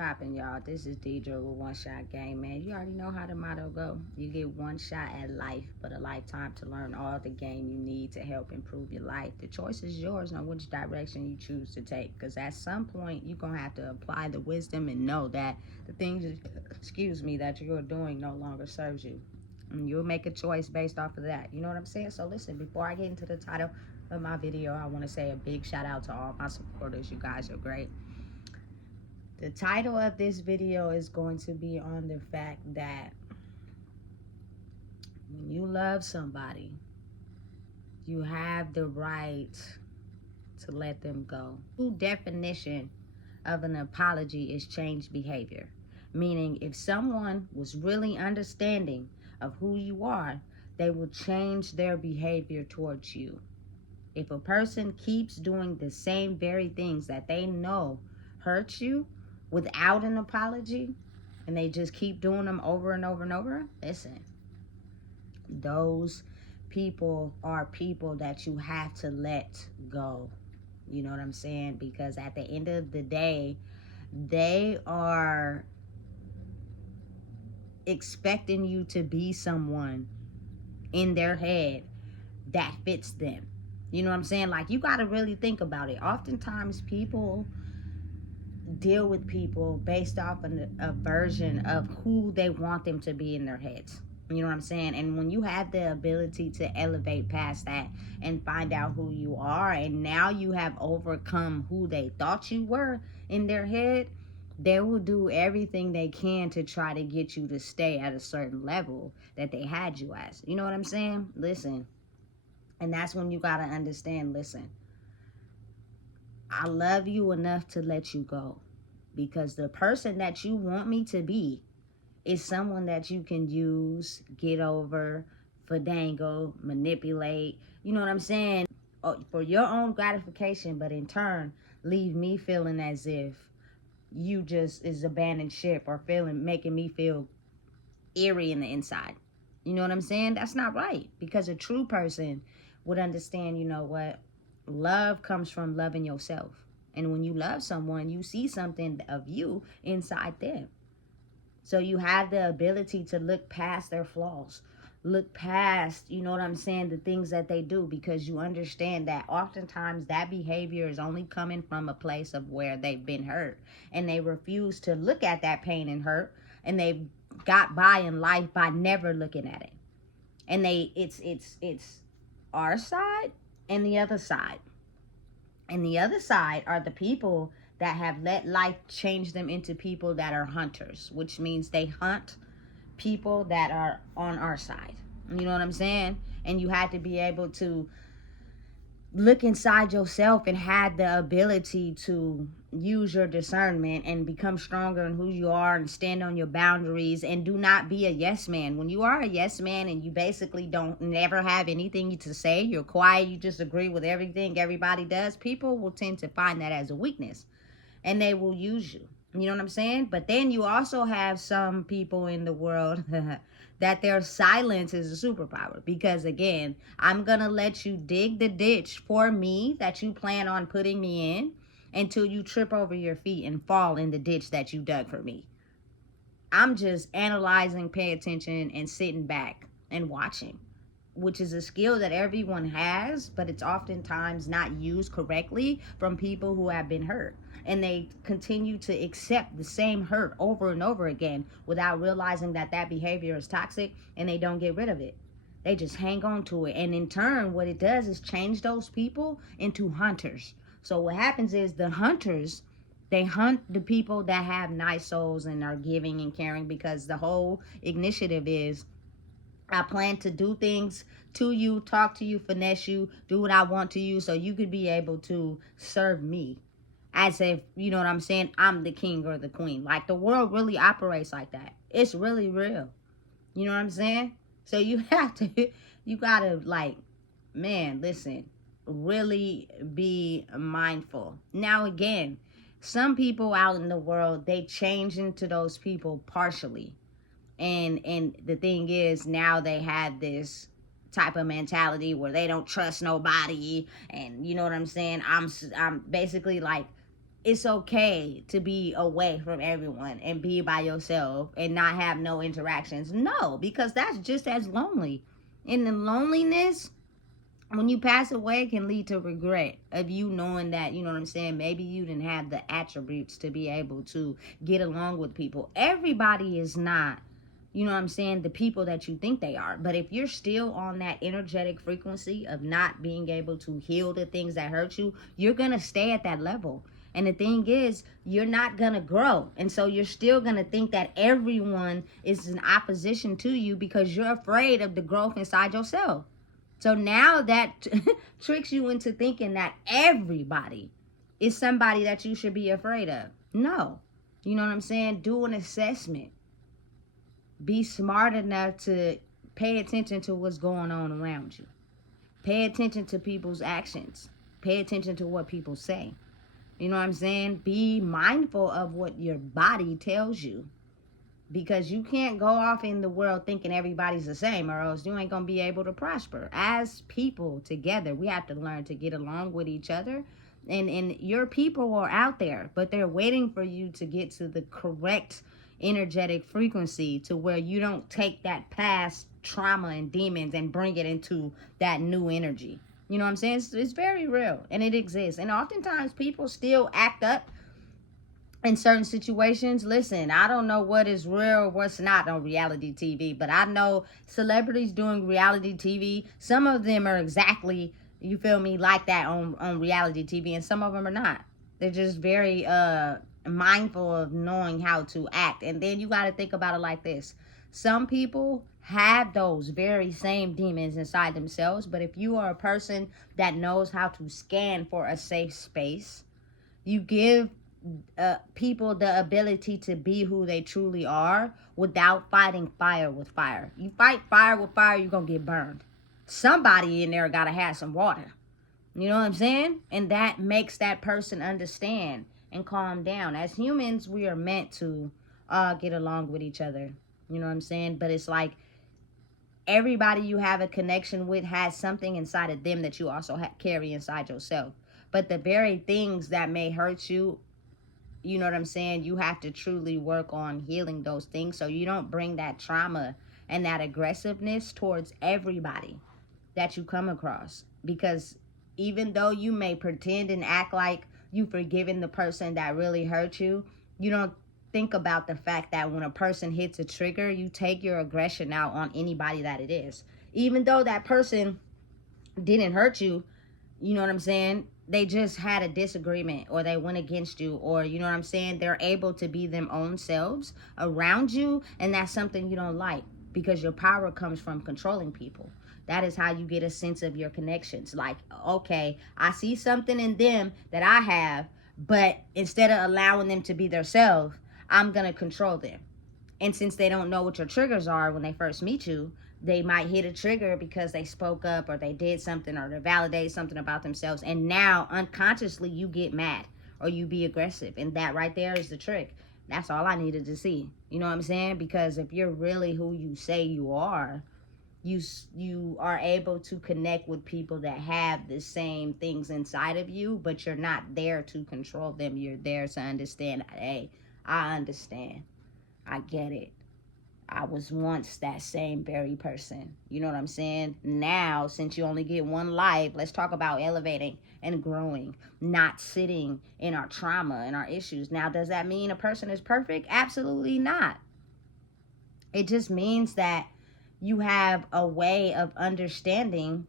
popping, y'all? This is Deidre with One Shot Game, man. You already know how the motto go. You get one shot at life, but a lifetime to learn all the game you need to help improve your life. The choice is yours on which direction you choose to take, because at some point you're gonna have to apply the wisdom and know that the things, that you're doing no longer serves you. And you'll make a choice based off of that. You know what I'm saying? So listen, before I get into the title of my video, I want to say a big shout out to all my supporters. You guys are great. The title of this video is going to be on the fact that when you love somebody, you have the right to let them go. The definition of an apology is changed behavior. Meaning, if someone was really understanding of who you are, they will change their behavior towards you. If a person keeps doing the same very things that they know hurt you, without an apology, and they just keep doing them over and over and over, listen, those people are people that you have to let go. You know what I'm saying? Because at the end of the day, they are expecting you to be someone in their head that fits them. You know what I'm saying? Like, you got to really think about it. Oftentimes people deal with people based off a version of who they want them to be in their heads. You know what I'm saying? And when you have the ability to elevate past that and find out who you are, and now you have overcome who they thought you were in their head, they will do everything they can to try to get you to stay at a certain level that they had you as. You know what I'm saying? Listen. And that's when you got to understand, listen, I love you enough to let you go, because the person that you want me to be is someone that you can use, get over, fandangle, manipulate, you know what I'm saying, for your own gratification, but in turn leave me feeling as if you just is abandoned ship, or making me feel eerie in the inside. You know what I'm saying? That's not right, because a true person would understand, you know what, love comes from loving yourself. And when you love someone, you see something of you inside them. So you have the ability to look past their flaws, look past, you know what I'm saying, the things that they do, because you understand that oftentimes that behavior is only coming from a place of where they've been hurt, and they refuse to look at that pain and hurt, and they've got by in life by never looking at it. And it's our side and the other side. And the other side are the people that have let life change them into people that are hunters, which means they hunt people that are on our side. You know what I'm saying? And you have to be able to look inside yourself and have the ability to use your discernment and become stronger in who you are and stand on your boundaries, and do not be a yes man. When you are a yes man and you basically don't never have anything to say, you're quiet, you just agree with everything everybody does, people will tend to find that as a weakness, and they will use you. You know what I'm saying? But then you also have some people in the world that their silence is a superpower. Because again, I'm going to let you dig the ditch for me that you plan on putting me in, until you trip over your feet and fall in the ditch that you dug for me. I'm just analyzing, paying attention, and sitting back and watching, which is a skill that everyone has, but it's oftentimes not used correctly from people who have been hurt. And they continue to accept the same hurt over and over again without realizing that that behavior is toxic, and they don't get rid of it. They just hang on to it. And in turn, what it does is change those people into hunters. So what happens is the hunters, they hunt the people that have nice souls and are giving and caring, because the whole initiative is, I plan to do things to you, talk to you, finesse you, do what I want to you, so you could be able to serve me. As if, you know what I'm saying, I'm the king or the queen. Like, the world really operates like that. It's really real. You know what I'm saying? So you have to, you gotta, like, man, listen, really be mindful. Now, again, some people out in the world, they change into those people partially. And the thing is, now they have this type of mentality where they don't trust nobody. And you know what I'm saying? I'm basically like, it's okay to be away from everyone and be by yourself and not have no interactions. No, because that's just as lonely. And the loneliness, when you pass away, can lead to regret of you knowing that, you know what I'm saying, maybe you didn't have the attributes to be able to get along with people. Everybody is not, you know what I'm saying, the people that you think they are. But if you're still on that energetic frequency of not being able to heal the things that hurt you, you're going to stay at that level. And the thing is, you're not going to grow. And so you're still going to think that everyone is in opposition to you because you're afraid of the growth inside yourself. So now that tricks you into thinking that everybody is somebody that you should be afraid of. No. You know what I'm saying? Do an assessment. Be smart enough to pay attention to what's going on around you. Pay attention to people's actions. Pay attention to what people say. You know what I'm saying? Be mindful of what your body tells you. Because you can't go off in the world thinking everybody's the same, or else you ain't going to be able to prosper. As people together, we have to learn to get along with each other. And your people are out there, but they're waiting for you to get to the correct energetic frequency to where you don't take that past trauma and demons and bring it into that new energy. You know what I'm saying? It's very real, and it exists. And oftentimes people still act up in certain situations. Listen, I don't know what is real, what's not on reality TV, but I know celebrities doing reality TV, some of them are exactly, you feel me, like that on reality TV, and some of them are not. They're just very mindful of knowing how to act. And then you got to think about it like this. Some people have those very same demons inside themselves, but if you are a person that knows how to scan for a safe space, you give people the ability to be who they truly are without fighting fire with fire. You fight fire with fire, you're going to get burned. Somebody in there got to have some water. You know what I'm saying? And that makes that person understand and calm down. As humans, we are meant to get along with each other. You know what I'm saying? But it's like everybody you have a connection with has something inside of them that you also carry inside yourself. But the very things that may hurt you, you know what I'm saying, you have to truly work on healing those things so you don't bring that trauma and that aggressiveness towards everybody that you come across. Because even though you may pretend and act like you've forgiven the person that really hurt you, you don't think about the fact that when a person hits a trigger, you take your aggression out on anybody that it is. Even though that person didn't hurt you, you know what I'm saying, they just had a disagreement or they went against you, or you know what I'm saying, they're able to be them own selves around you, and that's something you don't like because your power comes from controlling people. That is how you get a sense of your connections. Like, okay, I see something in them that I have, but instead of allowing them to be themselves, I'm going to control them. And since they don't know what your triggers are when they first meet you, they might hit a trigger because they spoke up or they did something or they validated something about themselves. And now unconsciously you get mad or you be aggressive. And that right there is the trick. That's all I needed to see. You know what I'm saying? Because if you're really who you say you are, you are able to connect with people that have the same things inside of you, but you're not there to control them. You're there to understand, hey, I understand. I get it. I was once that same very person. You know what I'm saying? Now, since you only get one life, let's talk about elevating and growing, not sitting in our trauma and our issues. Now, does that mean a person is perfect? Absolutely not. It just means that you have a way of understanding,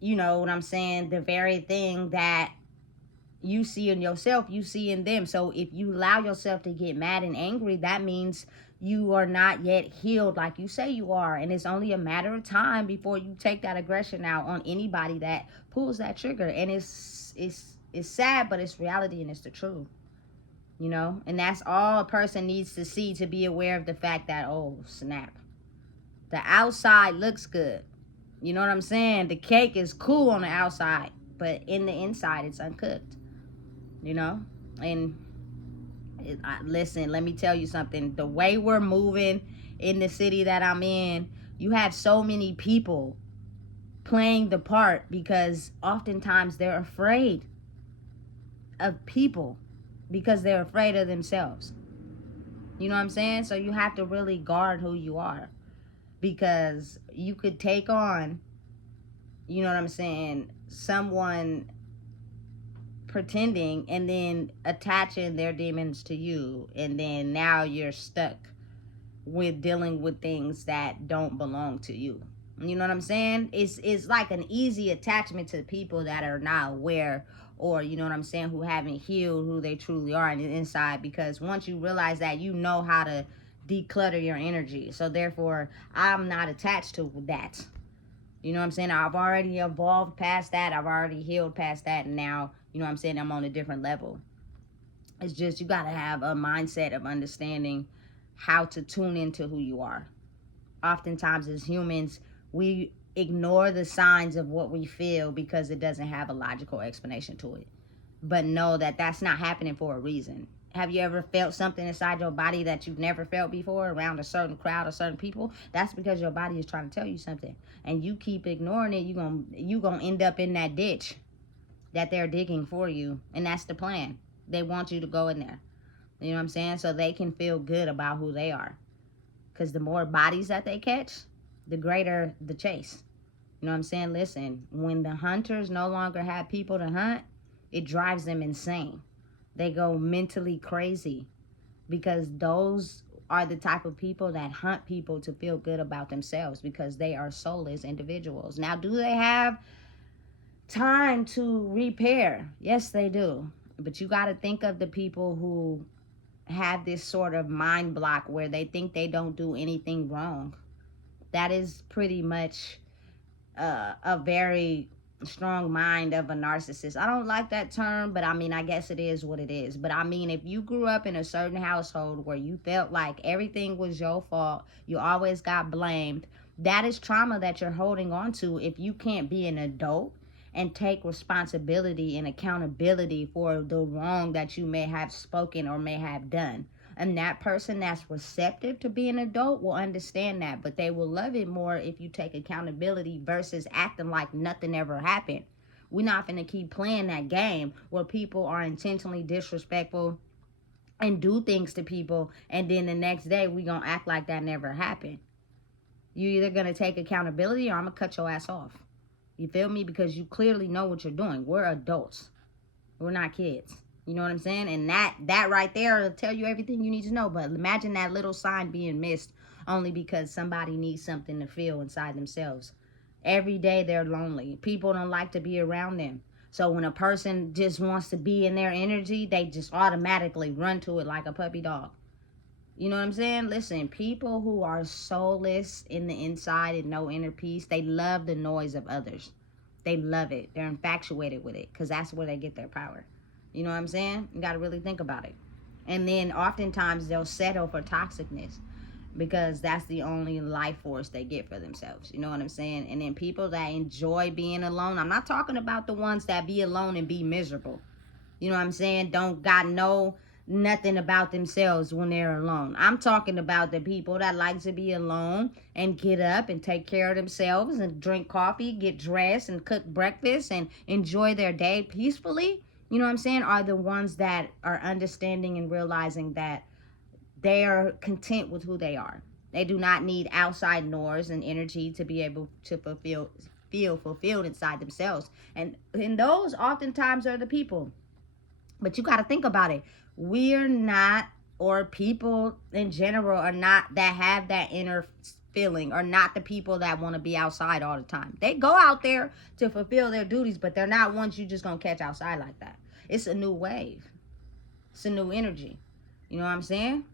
you know what I'm saying, the very thing that you see in yourself, you see in them. So if you allow yourself to get mad and angry, that means you are not yet healed like you say you are. And it's only a matter of time before you take that aggression out on anybody that pulls that trigger. And it's sad, but it's reality and it's the truth. You know, and that's all a person needs to see to be aware of the fact that, oh, snap. The outside looks good. You know what I'm saying? The cake is cool on the outside, but in the inside, it's uncooked. You know? And listen, let me tell you something. The way we're moving in the city that I'm in, you have so many people playing the part because oftentimes they're afraid. of people because they're afraid of themselves. You know what I'm saying? So you have to really guard who you are, because you could take on, you know what I'm saying, someone pretending and then attaching their demons to you, and then now you're stuck with dealing with things that don't belong to you. You know what I'm saying? It's like an easy attachment to people that are not aware, or you know what I'm saying, who haven't healed who they truly are on the inside, because once you realize that, you know how to declutter your energy. So therefore, I'm not attached to that. You know what I'm saying? I've already evolved past that. I've already healed past that. And now, you know what I'm saying, I'm on a different level. It's just you got to have a mindset of understanding how to tune into who you are. Oftentimes, as humans, we ignore the signs of what we feel because it doesn't have a logical explanation to it. But know that that's not happening for a reason. Have you ever felt something inside your body that you've never felt before around a certain crowd or certain people? That's because your body is trying to tell you something, and you keep ignoring it. You gonna end up in that ditch that they're digging for you, and that's the plan. They want you to go in there. You know what I'm saying? So they can feel good about who they are. Because the more bodies that they catch, the greater the chase. You know what I'm saying? Listen, when the hunters no longer have people to hunt, it drives them insane. They go mentally crazy, because those are the type of people that hunt people to feel good about themselves, because they are soulless individuals. Now, do they have time to repair? Yes, they do. But you got to think of the people who have this sort of mind block where they think they don't do anything wrong. That is pretty much a very strong mind of a narcissist. I don't like that term, but I mean, I guess it is what it is. But I mean, if you grew up in a certain household where you felt like everything was your fault, you always got blamed, that is trauma that you're holding on to if you can't be an adult and take responsibility and accountability for the wrong that you may have spoken or may have done. And that person that's receptive to being an adult will understand that, but they will love it more if you take accountability versus acting like nothing ever happened. We're not going to keep playing that game where people are intentionally disrespectful and do things to people, and then the next day we going to act like that never happened. You either going to take accountability, or I'm going to cut your ass off. You feel me? Because you clearly know what you're doing. We're adults. We're not kids. You know what I'm saying? And that right there will tell you everything you need to know. But imagine that little sign being missed only because somebody needs something to feel inside themselves. Every day they're lonely. People don't like to be around them. So when a person just wants to be in their energy, they just automatically run to it like a puppy dog. You know what I'm saying? Listen, people who are soulless in the inside and no inner peace, they love the noise of others. They love it. They're infatuated with it, because that's where they get their power. You know what I'm saying? You got to really think about it. And then oftentimes they'll settle for toxicness, because that's the only life force they get for themselves. You know what I'm saying? And then people that enjoy being alone, I'm not talking about the ones that be alone and be miserable. You know what I'm saying? Don't got nothing about themselves when they're alone. I'm talking about the people that like to be alone and get up and take care of themselves and drink coffee, get dressed and cook breakfast and enjoy their day peacefully. You know what I'm saying? Are the ones that are understanding and realizing that they are content with who they are. They do not need outside noise and energy to be able to feel fulfilled inside themselves. And those oftentimes are the people. But you got to think about it. We're not, or people in general are not, that have that inner feeling, are not the people that want to be outside all the time. They go out there to fulfill their duties, but they're not ones you just going to catch outside like that. It's a new wave. It's a new energy. You know what I'm saying?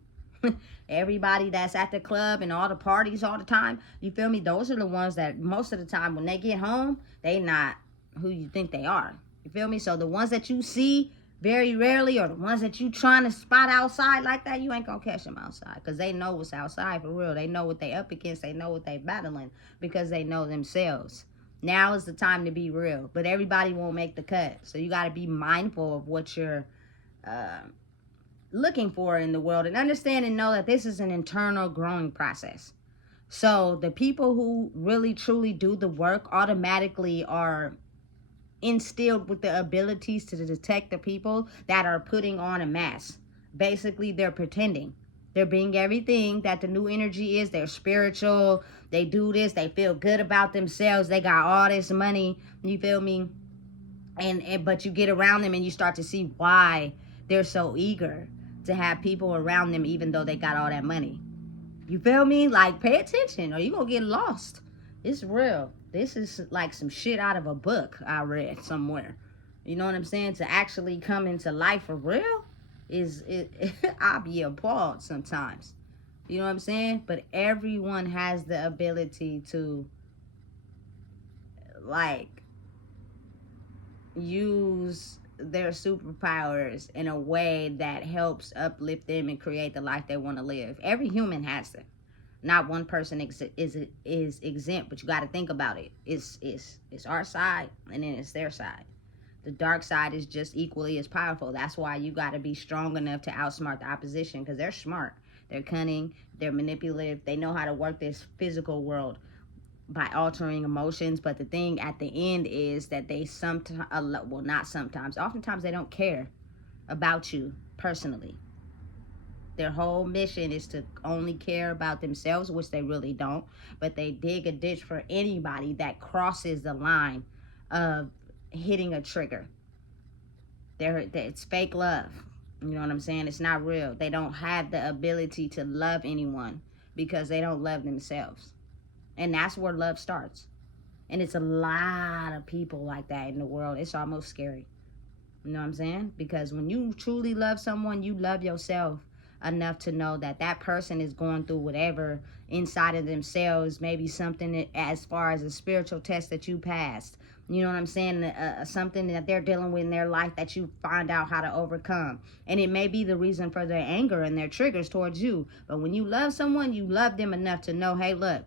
Everybody that's at the club and all the parties all the time, you feel me? Those are the ones that most of the time when they get home, they not who you think they are. You feel me? So the ones that you see very rarely, or the ones that you trying to spot outside like that, you ain't gonna catch them outside, because they know what's outside for real. They know what they up against. They know what they battling, because they know themselves. Now is the time to be real, but everybody won't make the cut. So you got to be mindful of what you're looking for in the world, and understand and know that this is an internal growing process. So the people who really truly do the work automatically are instilled with the abilities to detect the people that are putting on a mask. Basically, they're pretending. They're being everything that the new energy is. They're spiritual. They do this. They feel good about themselves. They got all this money. You feel me? And but you get around them and you start to see why they're so eager to have people around them, even though they got all that money. You feel me? Like, pay attention or you gonna get lost. It's real. This is like some shit out of a book I read somewhere. You know what I'm saying? To actually come into life for real is it. I'll be appalled sometimes. You know what I'm saying? But everyone has the ability to, like, use their superpowers in a way that helps uplift them and create the life they want to live. Every human has them. Not one person is exempt, but you got to think about it. It's our side, and then it's their side. The dark side is just equally as powerful. That's why you got to be strong enough to outsmart the opposition, because they're smart, they're cunning, they're manipulative, they know how to work this physical world by altering emotions. But the thing at the end is that they sometimes, well, not sometimes, oftentimes they don't care about you personally. Their whole mission is to only care about themselves, which they really don't. But they dig a ditch for anybody that crosses the line of hitting a trigger. It's fake love. You know what I'm saying? It's not real. They don't have the ability to love anyone because they don't love themselves. And that's where love starts. And it's a lot of people like that in the world. It's almost scary. You know what I'm saying? Because when you truly love someone, you love yourself enough to know that that person is going through whatever inside of themselves, maybe something that, as far as a spiritual test that you passed, you know what I'm saying, something that they're dealing with in their life that you find out how to overcome. And it may be the reason for their anger and their triggers towards you. But when you love someone, you love them enough to know, hey, look,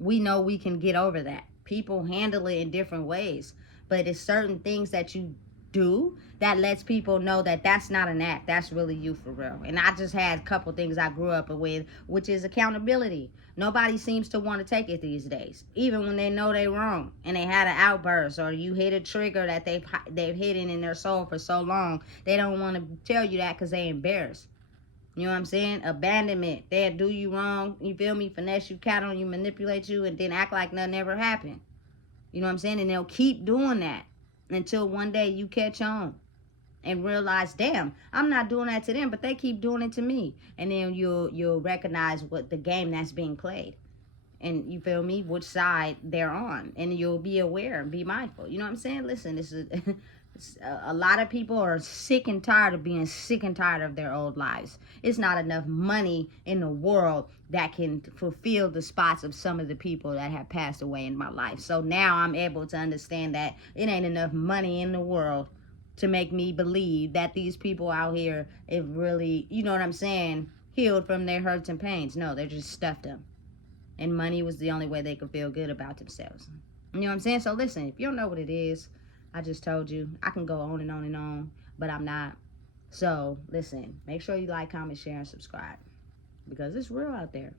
we know we can get over that. People handle it in different ways, but it's certain things that you do that lets people know that that's not an act, that's really you for real. And I just had a couple things I grew up with, which is accountability. Nobody seems to want to take it these days, even when they know they're wrong and they had an outburst, or you hit a trigger that they've hidden in their soul for so long. They don't want to tell you that because they embarrassed. You know what I'm saying? Abandonment. They'll do you wrong, you feel me, finesse you, cat on you, manipulate you, and then act like nothing ever happened. You know what I'm saying? And they'll keep doing that until one day you catch on and realize, damn, I'm not doing that to them, but they keep doing it to me. And then you'll recognize what the game that's being played. And you feel me, which side they're on. And you'll be aware and be mindful. You know what I'm saying? Listen, this is a lot of people are sick and tired of being sick and tired of their old lives. It's not enough money in the world that can fulfill the spots of some of the people that have passed away in my life. So now I'm able to understand that it ain't enough money in the world to make me believe that these people out here, it really, you know what I'm saying, healed from their hurts and pains. No, they just stuffed them. And money was the only way they could feel good about themselves. You know what I'm saying? So listen, if you don't know what it is, I just told you. I can go on and on and on, but I'm not. So listen, make sure you like, comment, share, and subscribe, because it's real out there.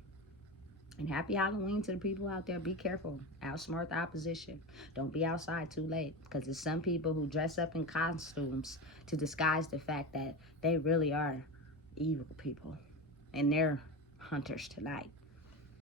And happy Halloween to the people out there. Be careful. Outsmart the opposition. Don't be outside too late, because there's some people who dress up in costumes to disguise the fact that they really are evil people. And they're hunters tonight.